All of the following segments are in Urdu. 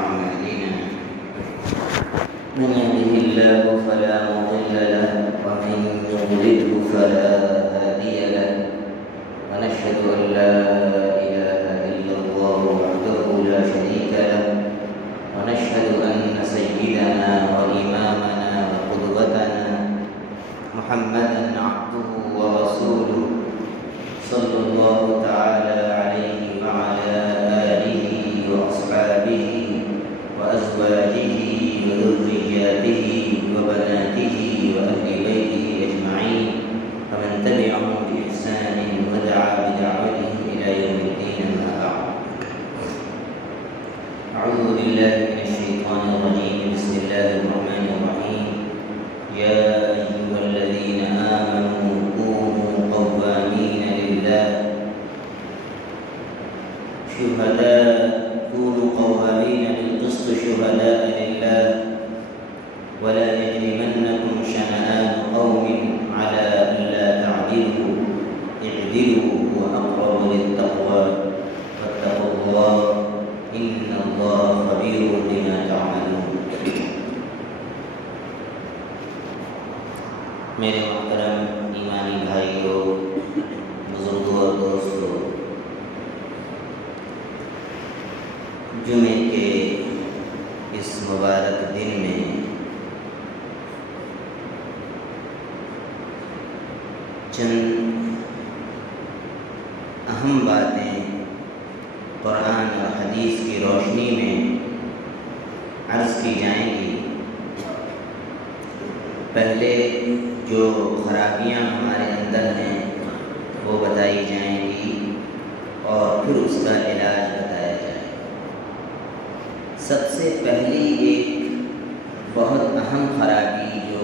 أعمالنا من يهده الله فلا مضل له ومن يضلله فلا هادي له ونشهد أن لا إله إلا الله وحده لا شريك له ونشهد أن سيدنا وإمامنا وقدوتنا محمدا عبده ورسوله صلى الله تعالى عليه وعلى آله وأصحابه وأزواجه وذرياته وبناته وأهل بيته أجمعين ومن تبعهم بإحسان ودعا بدعوتهم إلى يوم الدين. أما بعد، أعوذ بالله من الشيطان الرجيم. بسم الله الرحمن الرحيم. يا أيها الذين آمنوا كونوا قوامين لله كونوا قوامين بالقسط شهداء لله ولا يجرمنكم شنآن قوم على ألا تعدلوا اعدلوا هو أقرب للتقوى واتقوا الله إن الله خبير بما تعملون. میرے محترم ایمانی بھائیوں، بزرگوں اور دوستوں، جمعے کے اس مبارک دن میں چند اہم باتیں قرآن اور حدیث کی روشنی میں عرض کی جائیں گی. پہلے جو خرابیاں ہمارے اندر ہیں وہ بتائی جائیں گی اور پھر اس کا علاج بتایا جائے گا. سب سے پہلی ایک بہت اہم خرابی جو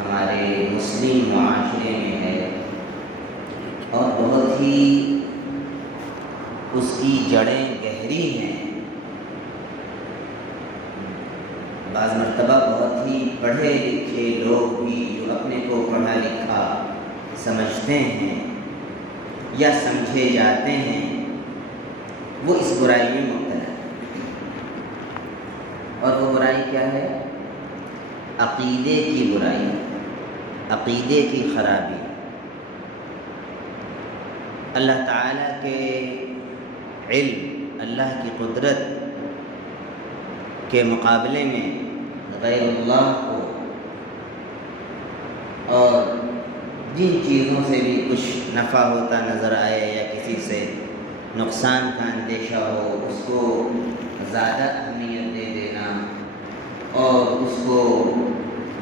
ہمارے مسلم معاشرے میں ہے اور بہت ہی اس کی جڑیں گہری ہیں، بعض مرتبہ بہت ہی پڑھے لکھے لوگ بھی جو اپنے کو پڑھا لکھا سمجھتے ہیں یا سمجھے جاتے ہیں، وہ اس برائی میں مبتلا ہے. اور وہ برائی کیا ہے؟ عقیدے کی برائی، عقیدے کی خرابی. اللہ تعالیٰ کے علم، اللہ کی قدرت کے مقابلے میں غیر اللہ کو اور جن چیزوں سے بھی کچھ نفع ہوتا نظر آئے یا کسی سے نقصان کا اندیشہ ہو، اس کو زیادہ اہمیت دے دینا اور اس کو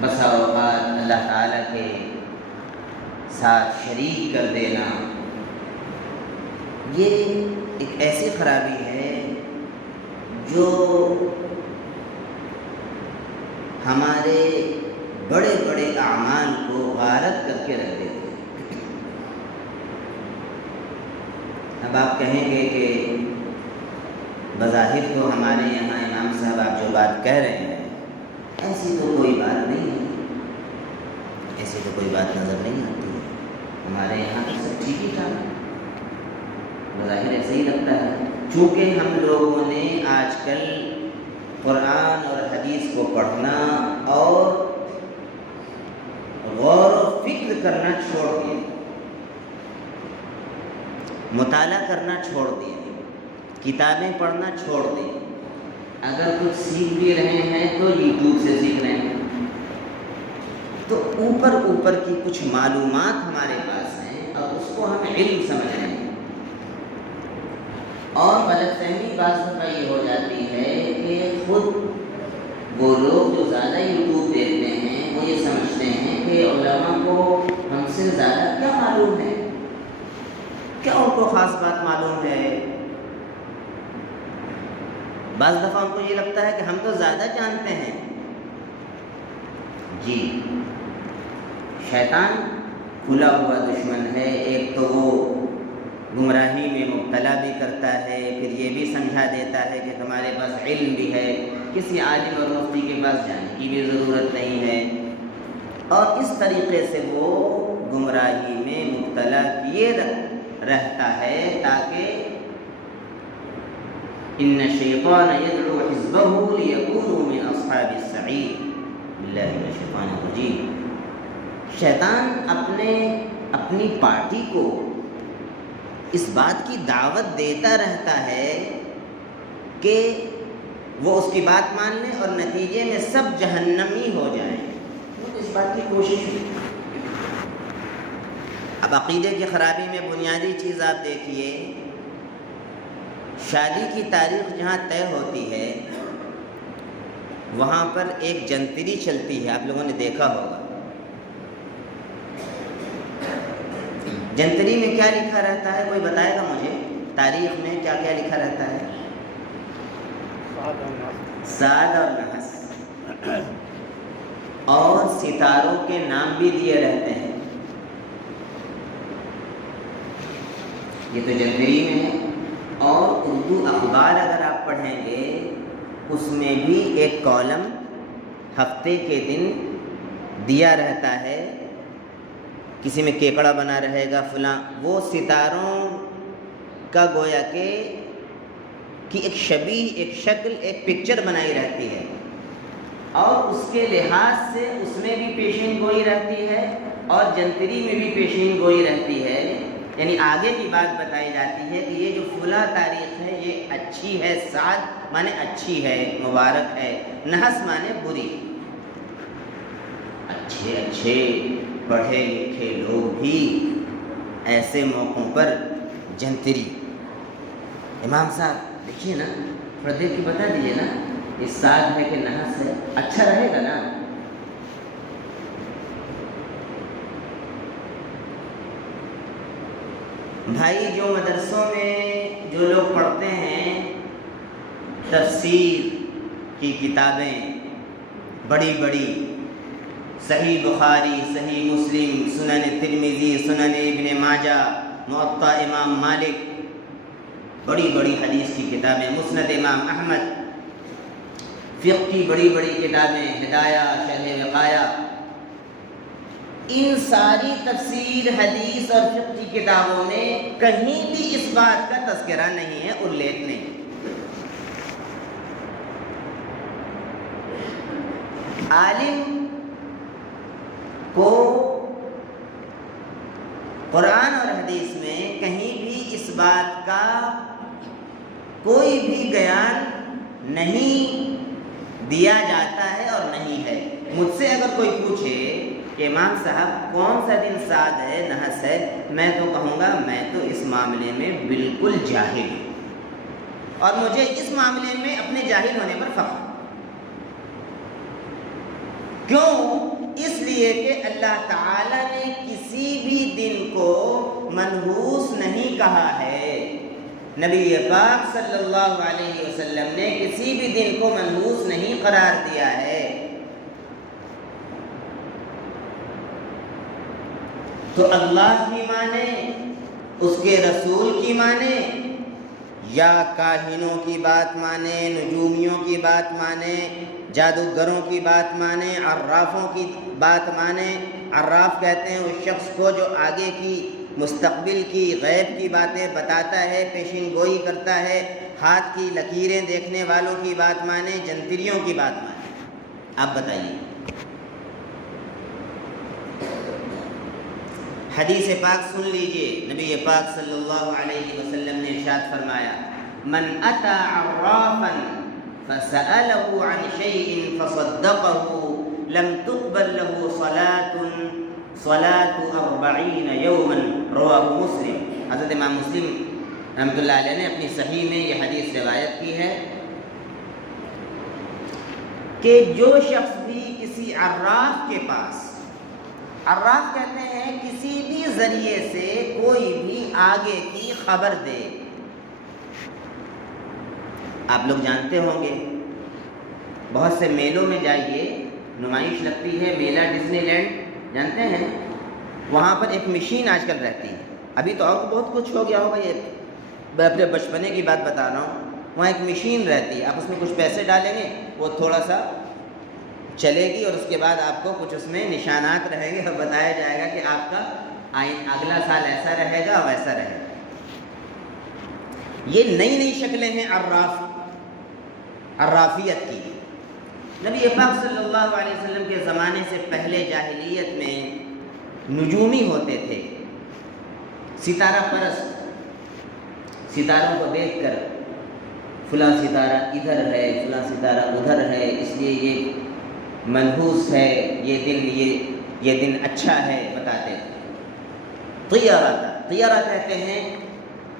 بسا اوقات اللہ تعالیٰ کے ساتھ شریک کر دینا، یہ ایک ایسی خرابی ہے جو ہمارے بڑے بڑے اعمال کو غارت کر کے رکھ دیتے ہیں. اب آپ کہیں گے کہ بظاہر تو ہمارے یہاں امام صاحب آپ جو بات کہہ رہے ہیں ایسی تو کوئی بات نہیں ہے، ایسی تو کوئی بات نظر نہیں آتی ہے. ہمارے یہاں تو سب ٹھیک ہی تھا، بظاہر ایسے ہی لگتا ہے. چونکہ ہم لوگوں نے آج کل قرآن اور حدیث کو پڑھنا اور غور و فکر کرنا چھوڑ دیا، مطالعہ کرنا چھوڑ دیا، کتابیں پڑھنا چھوڑ دی. اگر کچھ سیکھ بھی رہے ہیں تو یوٹیوب سے سیکھ رہے ہیں، تو اوپر کی کچھ معلومات ہمارے پاس ہیں اور اس کو ہم علم سمجھ رہے ہیں. اور غلط فہمی بعض دفعہ یہ ہو جاتی ہے کہ خود وہ لوگ جو زیادہ یوٹیوب دیکھتے ہیں وہ یہ سمجھتے ہیں کہ علماء کو ہم سے زیادہ کیا معلوم ہے، کیا ان کو خاص بات معلوم ہے. بعض دفعہ ان کو یہ لگتا ہے کہ ہم تو زیادہ جانتے ہیں. جی، شیطان کھلا ہوا دشمن ہے. ایک تو وہ گمراہی میں مبتلا بھی کرتا ہے، پھر یہ بھی سمجھا دیتا ہے کہ تمہارے پاس علم بھی ہے، کسی عالم اور مفتی کے پاس جانے کی بھی ضرورت نہیں ہے. اور اس طریقے سے وہ گمراہی میں مبتلا کیے رہتا ہے تاکہ ان الشیطان یدعو حزبہ حزبه ليكونوا من اصحاب السعیر۔ باللہ من الشیطان الرجیم۔ شیطان اپنی پارٹی کو اس بات کی دعوت دیتا رہتا ہے کہ وہ اس کی بات مان لیں اور نتیجے میں سب جہنمی ہو جائیں، وہ اس بات کی کوشش ہے۔ اب عقیدے کی خرابی میں بنیادی چیز آپ دیکھیے، شادی کی تاریخ جہاں طے ہوتی ہے وہاں پر ایک جنتری چلتی ہے، آپ لوگوں نے دیکھا ہوگا۔ جنتری میں کیا لکھا رہتا ہے، کوئی بتائے گا مجھے؟ تاریخ میں کیا کیا لکھا رہتا ہے؟ سعد اور نحس، اور ستاروں کے نام بھی دیے رہتے ہیں۔ یہ تو جنتری میں ہے، اور اردو اخبار اگر آپ پڑھیں گے اس میں بھی ایک کالم ہفتے کے دن دیا رہتا ہے، کسی میں کیکڑا بنا رہے گا فلاں، وہ ستاروں کا گویا کہ ایک شبیہ، ایک شکل، ایک پکچر بنائی رہتی ہے، اور اس کے لحاظ سے اس میں بھی پیشین گوئی رہتی ہے اور جنتری میں بھی پیشین گوئی رہتی ہے، یعنی آگے کی بات بتائی جاتی ہے کہ یہ جو فلاں تاریخ ہے یہ اچھی ہے، سعد مانے اچھی ہے، مبارک ہے، نحس مانے بری۔ اچھے پڑھے لکھے لوگ بھی ایسے موقعوں پر جنتری، امام صاحب دیکھیے نا، تھوڑا دیکھ کے بتا دیجیے نا یہ سعد ہے کہ نحس ہے، اچھا رہے گا نا۔ بھائی جو مدرسوں میں جو لوگ پڑھتے ہیں تفسیر کی کتابیں بڑی بڑی، صحیح بخاری، صحیح مسلم، سنن ترمذی، سنن ابن ماجہ، موطا امام مالک، بڑی بڑی حدیث کی کتابیں، مسند امام احمد، فقہ کی بڑی بڑی کتابیں، ہدایہ، شرح وقایہ، ان ساری تفسیر، حدیث اور فقہ کی کتابوں میں کہیں بھی اس بات کا تذکرہ نہیں ہے، الیکھ نہیں۔ عالم کو قرآن اور حدیث میں کہیں بھی اس بات کا کوئی بھی بیان نہیں دیا جاتا ہے اور نہیں ہے۔ مجھ سے اگر کوئی پوچھے کہ امام صاحب کون سا دن سعد ہے، نحس ہے، میں تو کہوں گا میں تو اس معاملے میں بالکل جاہل ہوں، اور مجھے اس معاملے میں اپنے جاہل ہونے پر فخر۔ کیوں؟ اس لیے کہ اللہ تعالیٰ نے کسی بھی دن کو منحوس نہیں کہا ہے، نبی پاک صلی اللہ علیہ وسلم نے کسی بھی دن کو منحوس نہیں قرار دیا ہے۔ تو اللہ کی مانیں، اس کے رسول کی مانیں، یا کاہنوں کی بات مانیں، نجومیوں کی بات مانیں، جادوگروں کی بات مانیں، عرافوں کی بات مانیں۔ عراف کہتے ہیں اس شخص کو جو آگے کی، مستقبل کی، غیب کی باتیں بتاتا ہے، پیشین گوئی کرتا ہے۔ ہاتھ کی لکیریں دیکھنے والوں کی بات مانیں، جنتریوں کی بات مانیں۔ آپ بتائیے، حدیث پاک سن لیجئے، نبی پاک صلی اللہ علیہ وسلم نے ارشاد فرمایا، من اتی عرافا فسأله عن شيء فصدقه لم تقبل له صلاة 40 يوما، رواه مسلم۔ حضرت امام مسلم رحمۃ اللہ علیہ نے اپنی صحیح میں یہ حدیث روایت کی ہے کہ جو شخص بھی کسی عراف کے پاس، عراف کہتے ہیں کسی بھی ذریعے سے کوئی بھی آگے کی خبر دے۔ آپ لوگ جانتے ہوں گے، بہت سے میلوں میں جائیے، نمائش لگتی ہے، میلہ ڈزنی لینڈ جانتے ہیں، وہاں پر ایک مشین آج کل رہتی ہے، ابھی تو اور بہت کچھ ہو گیا ہوگا، یہ میں اپنے بچپنے کی بات بتا رہا ہوں۔ وہاں ایک مشین رہتی ہے، آپ اس میں کچھ پیسے ڈالیں گے، وہ تھوڑا سا چلے گی، اور اس کے بعد آپ کو کچھ اس میں نشانات رہیں گے اور بتایا جائے گا کہ آپ کا اگلا سال ایسا رہے گا ویسا رہے گا۔ یہ نئی نئی شکلیں ہیں عراف۔ عرافیت کی۔ نبی پاک صلی اللہ علیہ وسلم کے زمانے سے پہلے جاہلیت میں نجومی ہوتے تھے، ستارہ پرست، ستاروں کو دیکھ کر فلاں ستارہ ادھر ہے، فلاں ستارہ ادھر ہے، اس لیے یہ منحوس ہے، یہ دن اچھا ہے بتاتے تھے۔ طیارہ کہتے ہیں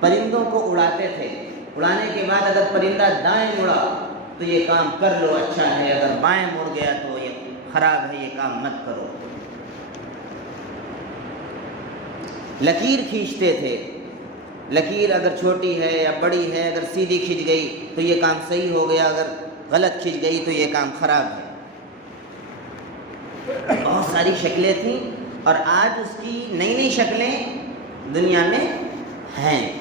پرندوں کو اڑاتے تھے، اڑانے کے بعد اگر پرندہ دائیں اڑا تو یہ کام کر لو اچھا ہے، اگر بائیں مڑ گیا تو یہ خراب ہے، یہ کام مت کرو۔ لکیر کھینچتے تھے، لکیر اگر چھوٹی ہے یا بڑی ہے، اگر سیدھی کھنچ گئی تو یہ کام صحیح ہو گیا، اگر غلط کھنچ گئی تو یہ کام خراب ہے۔ بہت ساری شکلیں تھیں اور آج اس کی نئی نئی شکلیں دنیا میں ہیں۔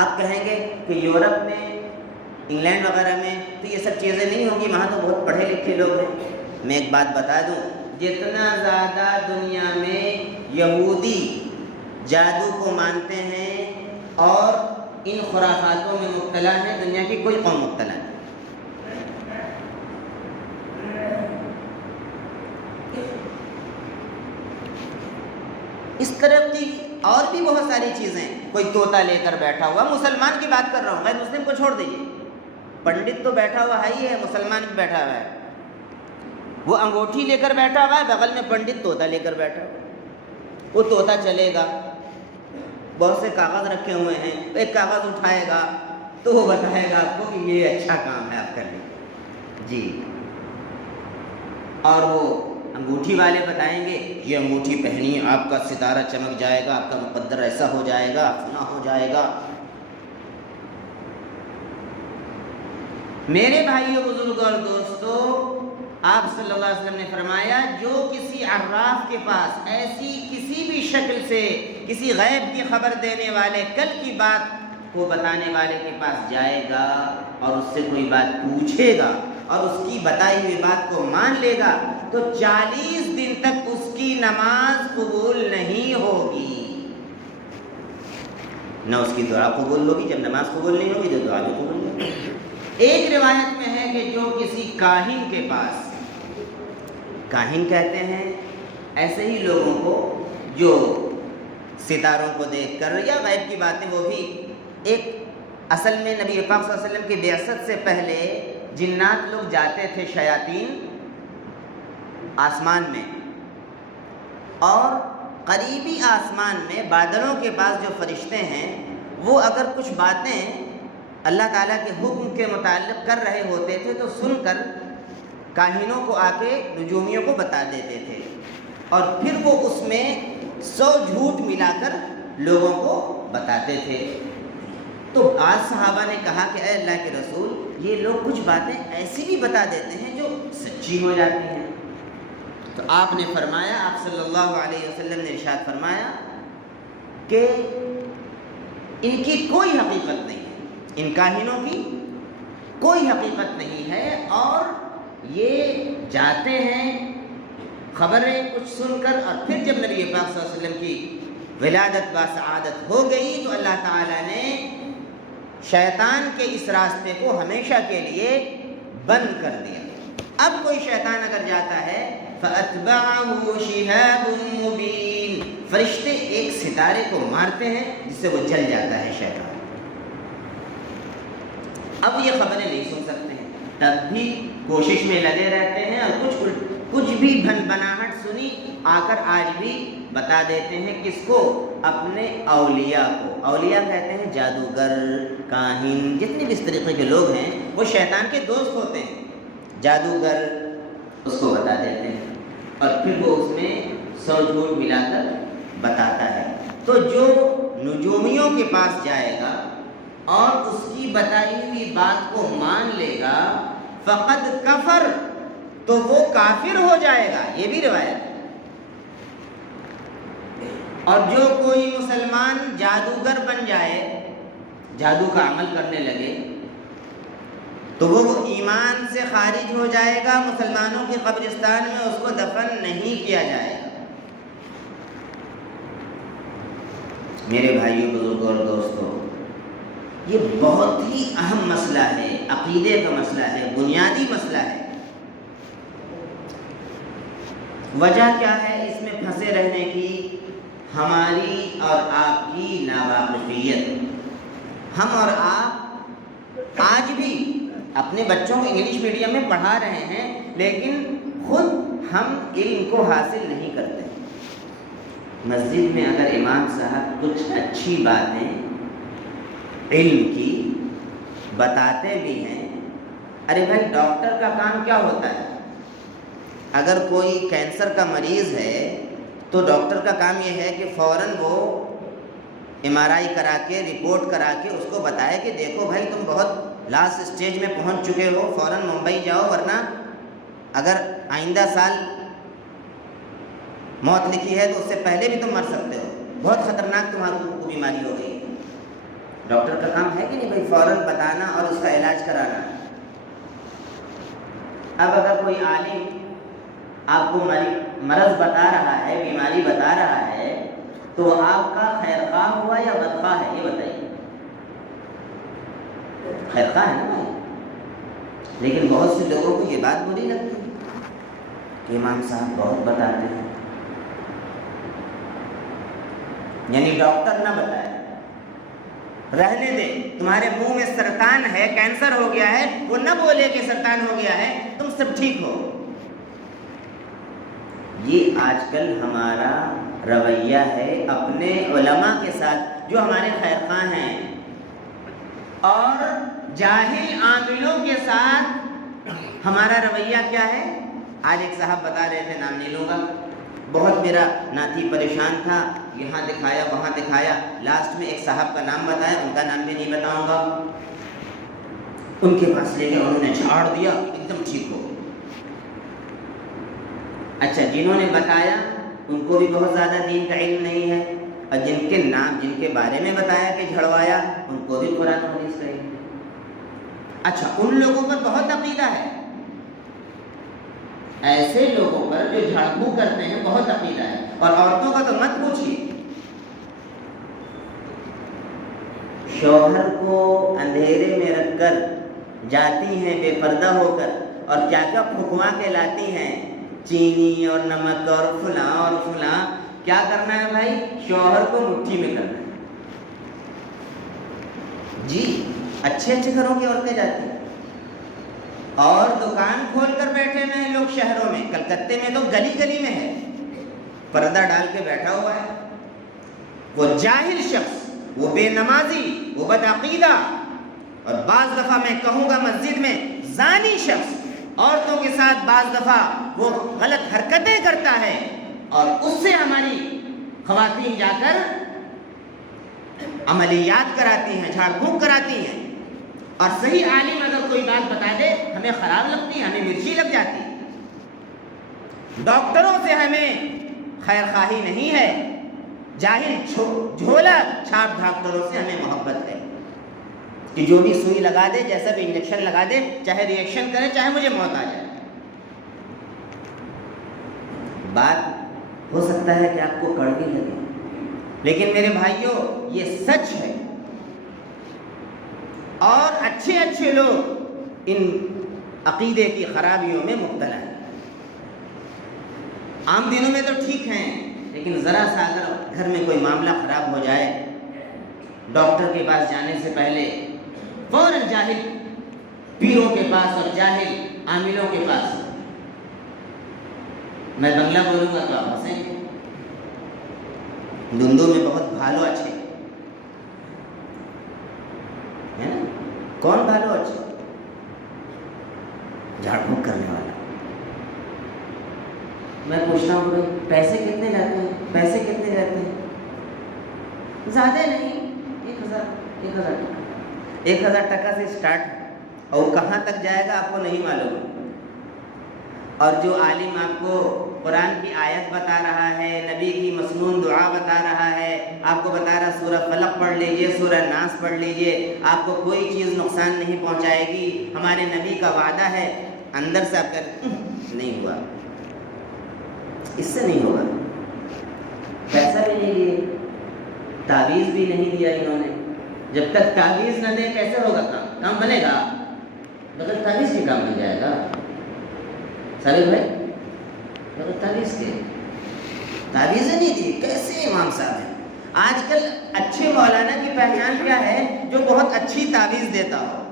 آپ کہیں گے کہ یورپ میں، انگلینڈ وغیرہ میں تو یہ سب چیزیں نہیں ہوں گی، وہاں تو بہت پڑھے لکھے لوگ ہیں۔ میں ایک بات بتا دوں، جتنا زیادہ دنیا میں یہودی جادو کو مانتے ہیں اور ان خرافاتوں میں مبتلا ہیں، دنیا کی کوئی قوم مبتلا نہیں۔ اس طرح کی اور بھی بہت ساری چیزیں، کوئی طوطا لے کر بیٹھا ہوا، مسلمان کی بات کر رہا ہوں، غیر مسلم کو چھوڑ دیجیے، پنڈت تو بیٹھا ہوا ہی ہے، مسلمان بھی بیٹھا ہوا ہے، وہ انگوٹھی لے کر بیٹھا ہوا ہے، بغل میں پنڈت طوطا لے کر بیٹھا ہوا ہے۔ وہ طوطا چلے گا، بہت سے کاغذ رکھے ہوئے ہیں، ایک کاغذ اٹھائے گا تو وہ بتائے گا آپ کو کہ یہ اچھا کام ہے آپ کر لیں جی، اور وہ انگوٹھی والے بتائیں گے یہ انگوٹھی پہنی آپ کا ستارہ چمک جائے گا، آپ کا مقدر ایسا ہو جائے گا، فلاں ہو جائے گا۔ میرے بھائیوں، بزرگوں اور دوستو، آپ صلی اللہ علیہ وسلم نے فرمایا جو کسی عراف کے پاس ایسی کسی بھی شکل سے کسی غیب کی خبر دینے والے، کل کی بات کو بتانے والے کے پاس جائے گا اور اس سے کوئی بات پوچھے گا اور اس کی بتائی ہوئی بات کو مان لے گا تو 40 دن تک اس کی نماز قبول نہیں ہوگی، نہ اس کی دعا قبول ہوگی۔ جب نماز قبول نہیں ہوگی تو دعا بھی قبول نہیں ہوگی۔ ایک روایت میں ہے کہ جو کسی کاہن کے پاس، کاہن کہتے ہیں ایسے ہی لوگوں کو جو ستاروں کو دیکھ کر یا غیب کی باتیں، وہ بھی ایک، اصل میں نبی پاک صلی اللہ علیہ وسلم کی بعثت سے پہلے جنات لوگ جاتے تھے، شیاطین، آسمان میں، اور قریبی آسمان میں بادلوں کے پاس جو فرشتے ہیں وہ اگر کچھ باتیں اللہ تعالیٰ کے حکم کے متعلق کر رہے ہوتے تھے تو سن کر کاہنوں کو آ کے نجومیوں کو بتا دیتے تھے، اور پھر وہ اس میں 100 جھوٹ ملا کر لوگوں کو بتاتے تھے۔ تو آج صحابہ نے کہا کہ اے اللہ کے رسول، یہ لوگ کچھ باتیں ایسی بھی بتا دیتے ہیں جو سچی ہو جاتی ہیں۔ تو آپ نے فرمایا، آپ صلی اللہ علیہ وسلم نے ارشاد فرمایا کہ ان کی کوئی حقیقت نہیں ہے، ان کاہنوں کی کوئی حقیقت نہیں ہے، اور یہ جاتے ہیں خبریں کچھ سن کر، اور پھر جب نبی پاک صلی اللہ علیہ وسلم کی ولادت و سعادت ہو گئی تو اللہ تعالیٰ نے شیطان کے اس راستے کو ہمیشہ کے لیے بند کر دیا۔ اب کوئی شیطان اگر جاتا ہے فَأَتْبَعَهُ شِهَابٌ مُبِينٌ، فرشتے ایک ستارے کو مارتے ہیں جس سے وہ جل جاتا ہے شیطان۔ اب یہ خبریں نہیں سن سکتے ہیں، تب بھی کوشش میں لگے رہتے ہیں، اور کچھ بھی بھن بناہٹ سنی آ کر آج بھی بتا دیتے ہیں، کس کو؟ اپنے اولیاء کو۔ اولیاء کہتے ہیں جادوگر، کاہن، جتنے بھی اس طریقے کے لوگ ہیں وہ شیطان کے دوست ہوتے ہیں، جادوگر اس کو بتا دیتے ہیں، اور پھر وہ اس میں 100 جھوٹ ملا کر بتاتا ہے۔ تو جو نجومیوں کے پاس جائے گا اور اس کی بتائی ہوئی بات کو مان لے گا، فقد کفر، تو وہ کافر ہو جائے گا، یہ بھی روایت ہے۔ اور جو کوئی مسلمان جادوگر بن جائے، جادو کا عمل کرنے لگے، تو وہ ایمان سے خارج ہو جائے گا، مسلمانوں کے قبرستان میں اس کو دفن نہیں کیا جائے گا۔ میرے بھائیوں، بزرگوں اور دوستوں، یہ بہت ہی اہم مسئلہ ہے، عقیدے کا مسئلہ ہے، بنیادی مسئلہ ہے۔ وجہ کیا ہے اس میں پھنسے رہنے کی؟ ہماری اور آپ کی ناواقفیت۔ ہم اور آپ آج بھی اپنے بچوں کو انگلش میڈیم میں پڑھا رہے ہیں، لیکن خود ہم علم کو حاصل نہیں کرتے۔ مسجد میں اگر امام صاحب کچھ اچھی باتیں علم کی بتاتے بھی ہیں، ارے بھائی ڈاکٹر کا کام کیا ہوتا ہے؟ اگر کوئی کینسر کا مریض ہے تو ڈاکٹر کا کام یہ ہے کہ فوراً وہ MRI کرا کے رپورٹ کرا کے اس کو بتائے کہ دیکھو بھائی تم بہت لاسٹ اسٹیج میں پہنچ چکے ہو، فوراً ممبئی جاؤ، ورنہ اگر آئندہ سال موت لکھی ہے تو اس سے پہلے بھی تم مر سکتے ہو، بہت خطرناک تمہاری کو بیماری ہو گئی۔ ڈاکٹر کا کام ہے کہ نہیں بھائی فوراً بتانا اور اس کا علاج کرانا۔ اب اگر کوئی عالم آپ کو مرض بتا رہا ہے، بیماری بتا رہا ہے، تو وہ آپ کا خیر خواہ ہوا یا بدخواہ ہے؟ یہ بتائیے۔ خیر خواہ ہے نا بھائی، لیکن بہت سے لوگوں کو یہ بات بری لگتی ہے کہ امام صاحب بہت بتاتے ہیں، یعنی ڈاکٹر نہ بتائے، رہنے دے، تمہارے منہ میں سرطان ہے، کینسر ہو گیا ہے، وہ نہ بولے کہ سرطان ہو گیا ہے، تم سب ٹھیک ہو۔ یہ آج کل ہمارا رویہ ہے اپنے علماء کے ساتھ جو ہمارے خیر خواہ ہیں، اور جاہل عاملوں کے ساتھ ہمارا رویہ کیا ہے؟ آج ایک صاحب بتا رہے تھے، نام نہیں لوں گا، بہت میرا ناتی پریشان تھا، یہاں دکھایا وہاں دکھایا، لاسٹ میں ایک صاحب کا نام بتایا، ان کا نام بھی نہیں بتاؤں گا، ان کے پاس لے گئے، انہوں نے جھاڑ دیا، ایک دم ٹھیک ہو۔ اچھا، جنہوں نے بتایا ان کو بھی بہت زیادہ دین کا علم نہیں ہے، اور جن کے نام جن کے بارے میں بتایا کہ جھڑوایا، ان کو بھی قرآن و حدیث کا علم۔ اچھا، ان لوگوں پر بہت عقیدہ ہے، ایسے لوگوں پر جو جھاڑ پھونک کرتے ہیں بہت عقیدہ ہے، اور عورتوں کا تو مت پوچھیے۔ شوہر کو اندھیرے میں رکھ کر جاتی ہیں بے پردہ ہو کر، اور کیا کیا پھکوا کے لاتی ہیں، چینی اور نمک اور فلاں اور فلاں۔ کیا کرنا ہے بھائی؟ شوہر کو مٹھی میں کرنا ہے۔ جی، اچھے اچھے گھروں کی عورتیں جاتی ہیں، اور دکان کھول کر بیٹھے ہوئے ہیں لوگ شہروں میں، کلکتے میں تو گلی گلی میں ہے، پردہ ڈال کے بیٹھا ہوا ہے۔ وہ جاہل شخص، وہ بے نمازی، وہ بدعقیدہ، اور بعض دفعہ میں کہوں گا مسجد میں زانی شخص عورتوں کے ساتھ بعض دفعہ وہ غلط حرکتیں کرتا ہے، اور اس سے ہماری خواتین جا کر عملیات کراتی ہیں، جھاڑ پھونک کراتی ہیں، اور صحیح عالم اگر کوئی بات بتا دے ہمیں خراب لگتی ہے، ہمیں مرچی لگ جاتی ہے۔ ڈاکٹروں سے ہمیں خیر خواہی نہیں ہے، جاہل جھولا چھاپ ڈاکٹروں سے ہمیں محبت ہے کہ جو بھی سوئی لگا دے، جیسا بھی انجیکشن لگا دے، چاہے ری ایکشن کرے، چاہے مجھے موت آ جائے۔ بات ہو سکتا ہے کہ آپ کو کڑوی لگے، لیکن میرے بھائیوں یہ سچ ہے، اور اچھے اچھے لوگ ان عقیدے کی خرابیوں میں مبتلا ہیں۔ عام دنوں میں تو ٹھیک ہیں، لیکن ذرا سا اگر گھر میں کوئی معاملہ خراب ہو جائے، ڈاکٹر کے پاس جانے سے پہلے فوراً جاہل پیروں کے پاس اور جاہل عاملوں کے پاس۔ میں بنگلہ بولوں گا تو آپ ہنسیں گے، لندو میں بہت بھالو اچھے ہے نا؟ کون بھالو اچھے؟ جھاڑ پھونک کرنے والا۔ میں پوچھتا ہوں بھائی پیسے کتنے جاتے ہیں؟ پیسے کتنے جاتے ہیں؟ زیادہ نہیں، 1000 ٹکا سے اسٹارٹ، اور کہاں تک جائے گا آپ کو نہیں معلوم۔ اور جو عالم آپ کو قرآن کی آیت بتا رہا ہے، نبی کی مسنون دعا بتا رہا ہے، آپ کو بتا رہا سورہ فلق پڑھ لیجئے، سورہ ناس پڑھ لیجئے، آپ کو کوئی چیز نقصان نہیں پہنچائے گی، ہمارے نبی کا وعدہ ہے، اندر سے آپ کر نہیں ہوا، اس سے نہیں ہوگا۔ پیسہ بھی نہیں دیے، تعویذ بھی نہیں دیا انہوں نے، جب تک تعویذ نہ دیں کیسے ہوگا کام بنے گا؟ بغیر تعویذ کے کام بن جائے گا ثابت بھائی؟ بغیر تعویذ کے تعویذیں نہیں دی کیسے امام صاحب ہیں؟ آج کل اچھے مولانا کی پہچان کیا ہے؟ جو بہت اچھی تعویذ دیتا ہو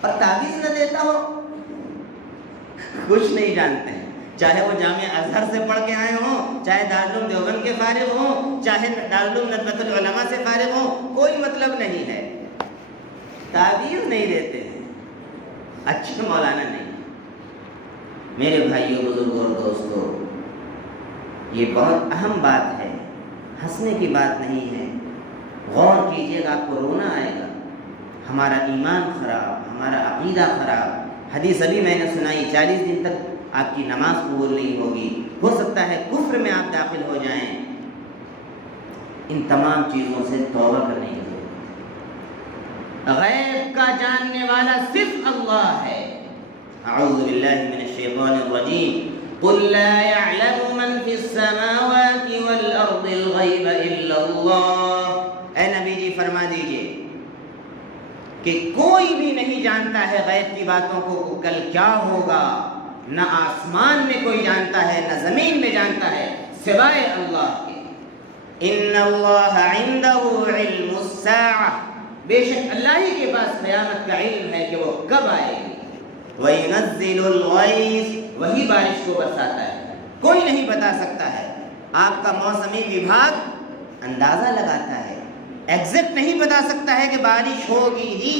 اور تعویذ نہ دیتا ہو کچھ نہیں جانتے ہیں، چاہے وہ جامعہ ازہر سے پڑھ کے آئے ہوں، چاہے دارالعلوم دیوبند کے فارغ ہوں، چاہے دارالعلوم ندوۃ العلماء سے فارغ ہوں، کوئی مطلب نہیں ہے، تعویذ نہیں دیتے ہیں، اچھے مولانا نہیں۔ میرے بھائیوں بزرگوں اور دوستوں، یہ بہت اہم بات ہے، ہنسنے کی بات نہیں ہے، غور کیجیے گا آپ کو رونا آئے گا۔ ہمارا ایمان خراب، ہمارا عقیدہ خراب، حدیث ابھی میں نے سنائی 40 دن تک آپ کی نماز قبول نہیں ہوگی، ہو سکتا ہے کفر میں آپ داخل ہو جائیں۔ ان تمام چیزوں سے توبہ کرنے کی ضرورت ہے۔ غیب کا جاننے والا صرف اللہ ہے۔ اعوذ باللہ من الشیطان الرجیم قل لا يعلم من في السماوات والارض الغیب الا اللہ۔ اے نبی جی فرما دیجئے کہ کوئی بھی نہیں جانتا ہے غیب کی باتوں کو، کل کیا ہوگا، نہ آسمان میں کوئی جانتا ہے نہ زمین میں جانتا ہے سوائے اللہ کے۔ ان اللہ عنده علم الساعہ، بے شک اللہ ہی کے پاس قیامت کا علم ہے کہ وہ کب آئے گی۔ وَيُنَزِّلُ الْغَيْثَ، وہی بارش کو برساتا ہے، کوئی نہیں بتا سکتا ہے۔ آپ کا موسمی وبھاگ اندازہ لگاتا ہے، ایگزیکٹ نہیں بتا سکتا ہے کہ بارش ہوگی ہی،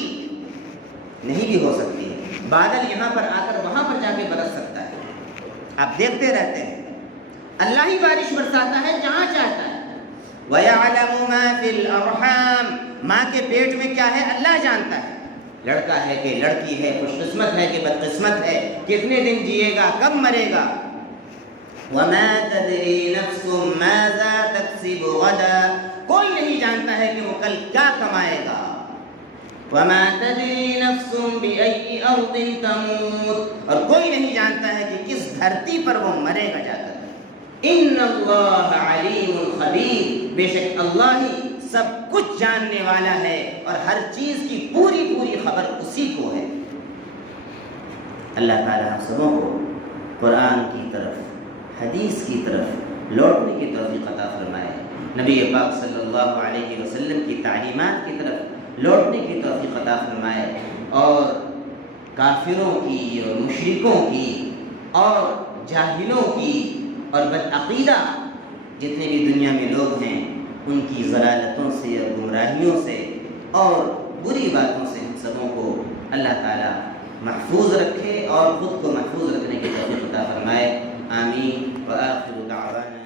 نہیں بھی ہو سکتی ہے، بادل یہاں پر آ کر وہاں پر جا کے برس سکتا ہے، آپ دیکھتے رہتے ہیں۔ اللہ ہی بارش برساتا ہے جہاں چاہتا ہے۔ وَيَعْلَمُ مَا فِي الْأَرْحَامِ، ماں کے پیٹ میں کیا ہے اللہ جانتا ہے، لڑکا ہے کہ لڑکی ہے، خوش قسمت ہے کہ بد قسمت ہے، کتنے دن جیے گا، کب مرے گا۔ وَمَا تَدْرِي نَفْسٌ مَاذَا تَكْسِبُ غَدًا، کوئی نہیں جانتا ہے کہ وہ کل کیا کمائے گا۔ وَمَا تَدْرِي نَفْسٌ بِأَيِّ أَرْضٍ تَمُوتُ، اور کوئی نہیں جانتا ہے کہ کس دھرتی پر وہ مرے گا جا کر۔ إِنَّ اللَّهَ عَلِيمٌ خَبِيرٌ، بے شک اللہ ہی سب کچھ جاننے والا ہے اور ہر چیز کی پوری پوری خبر اسی کو ہے۔ اللہ تعالیٰ ہم سبوں کو قرآن کی طرف، حدیث کی طرف لوٹنے کی توفیق عطا فرمائے، نبی پاک صلی اللہ علیہ وسلم کی تعلیمات کی طرف لوٹنے کی توفیق عطا فرمائے، اور کافروں کی اور مشرکوں کی اور جاہلوں کی اور بدعقیدہ جتنے بھی دنیا میں لوگ ہیں ان کی ضلالتوں سے اور گمراہیوں سے اور بری باتوں سے ہم سبوں کو اللہ تعالیٰ محفوظ رکھے اور خود کو محفوظ رکھنے کی توفیق عطا فرمائے۔ آمین۔ وآخر دعوانا